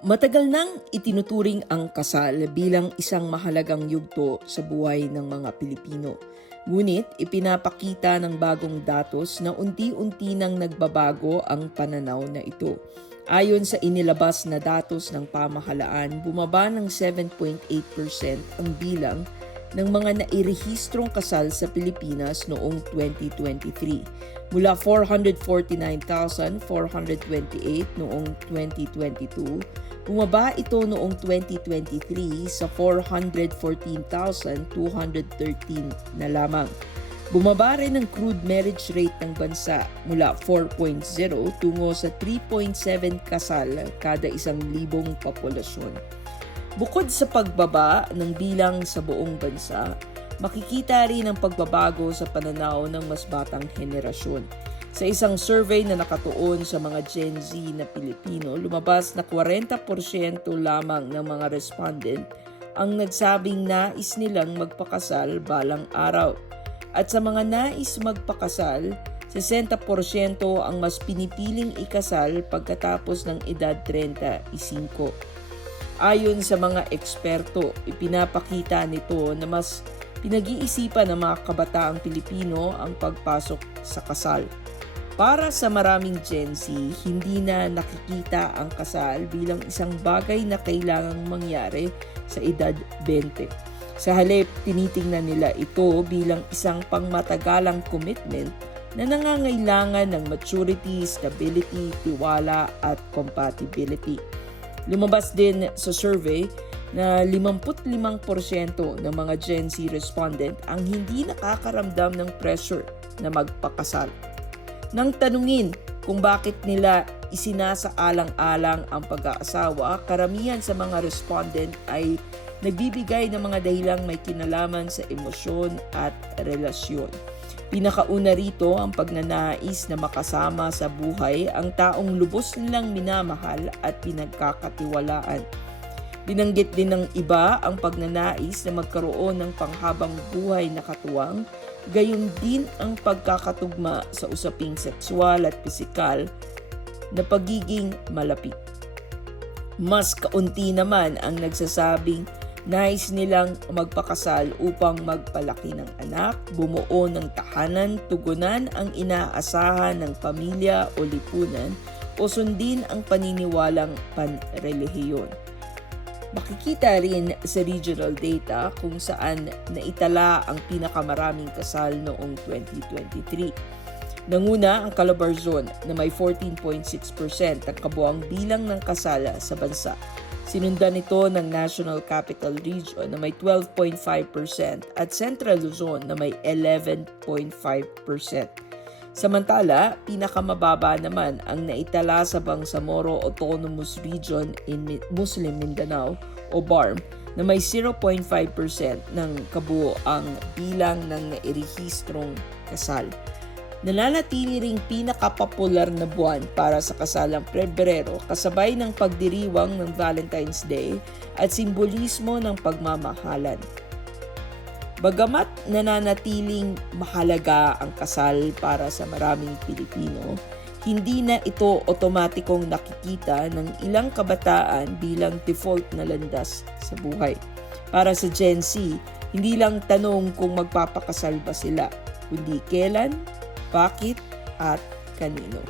Matagal nang itinuturing ang kasal bilang isang mahalagang yugto sa buhay ng mga Pilipino. Ngunit ipinapakita ng bagong datos na unti-unti nang nagbabago ang pananaw na ito. Ayon sa inilabas na datos ng pamahalaan, bumaba ng 7.8% ang bilang ng mga nairehistrong kasal sa Pilipinas noong 2023. Mula 449,428 noong 2022, bumaba ito noong 2023 sa 414,213 na lamang. Bumaba rin ang crude marriage rate ng bansa mula 4.0 tungo sa 3.7 kasal kada 1,000 populasyon. Bukod sa pagbaba ng bilang sa buong bansa, makikita rin ang pagbabago sa pananaw ng mas batang henerasyon. Sa isang survey na nakatuon sa mga Gen Z na Pilipino, lumabas na 40% lamang ng mga respondent ang nagsabing nais nilang magpakasal balang araw. At sa mga nais magpakasal, 60% ang mas pinipiling ikasal pagkatapos ng edad 35. Ayon sa mga eksperto, ipinapakita nito na mas pinag-iisipan ng mga kabataang Pilipino ang pagpasok sa kasal. Para sa maraming Gen Z, hindi na nakikita ang kasal bilang isang bagay na kailangang mangyari sa edad 20. Sa halip, tinitingnan nila ito bilang isang pangmatagalang commitment na nangangailangan ng maturity, stability, tiwala at compatibility. Lumabas din sa survey na 55% ng mga Gen Z respondent ang hindi nakakaramdam ng pressure na magpakasal. Nang tanungin kung bakit nila isinasaalang-alang ang pag-aasawa, karamihan sa mga respondent ay nagbibigay ng mga dahilang may kinalaman sa emosyon at relasyon. Pinakauna rito ang pagnanais na makasama sa buhay ang taong lubos nilang minamahal at pinagkakatiwalaan. Binanggit din ng iba ang pagnanais na magkaroon ng panghabang buhay na katuwang, gayon din ang pagkakatugma sa usaping sexual at pisikal na pagiging malapit. Mas kaunti naman ang nagsasabing nais nilang magpakasal upang magpalaki ng anak, bumuo ng tahanan, tugunan ang inaasahan ng pamilya o lipunan, o sundin ang paniniwalang panrelihiyon. Makikita rin sa regional data kung saan naitala ang pinakamaraming kasal noong 2023. Nanguna ang Calabarzon na may 14.6% ang kabuang bilang ng kasal sa bansa. Sinundan ito ng National Capital Region na may 12.5% at Central Luzon na may 11.5%. Samantala, pinakamababa naman ang naitala sa Bangsamoro Autonomous Region in Muslim Mindanao o BARM na may 0.5% ng kabuoang bilang ng nairehistrong kasal. Nananatili ring pinakapopular na buwan para sa kasalang Pebrero kasabay ng pagdiriwang ng Valentine's Day at simbolismo ng pagmamahalan. Bagamat nananatiling mahalaga ang kasal para sa maraming Pilipino, hindi na ito otomatikong nakikita ng ilang kabataan bilang default na landas sa buhay. Para sa Gen Z, hindi lang tanong kung magpapakasal ba sila, kundi kailan, bakit, at kanino.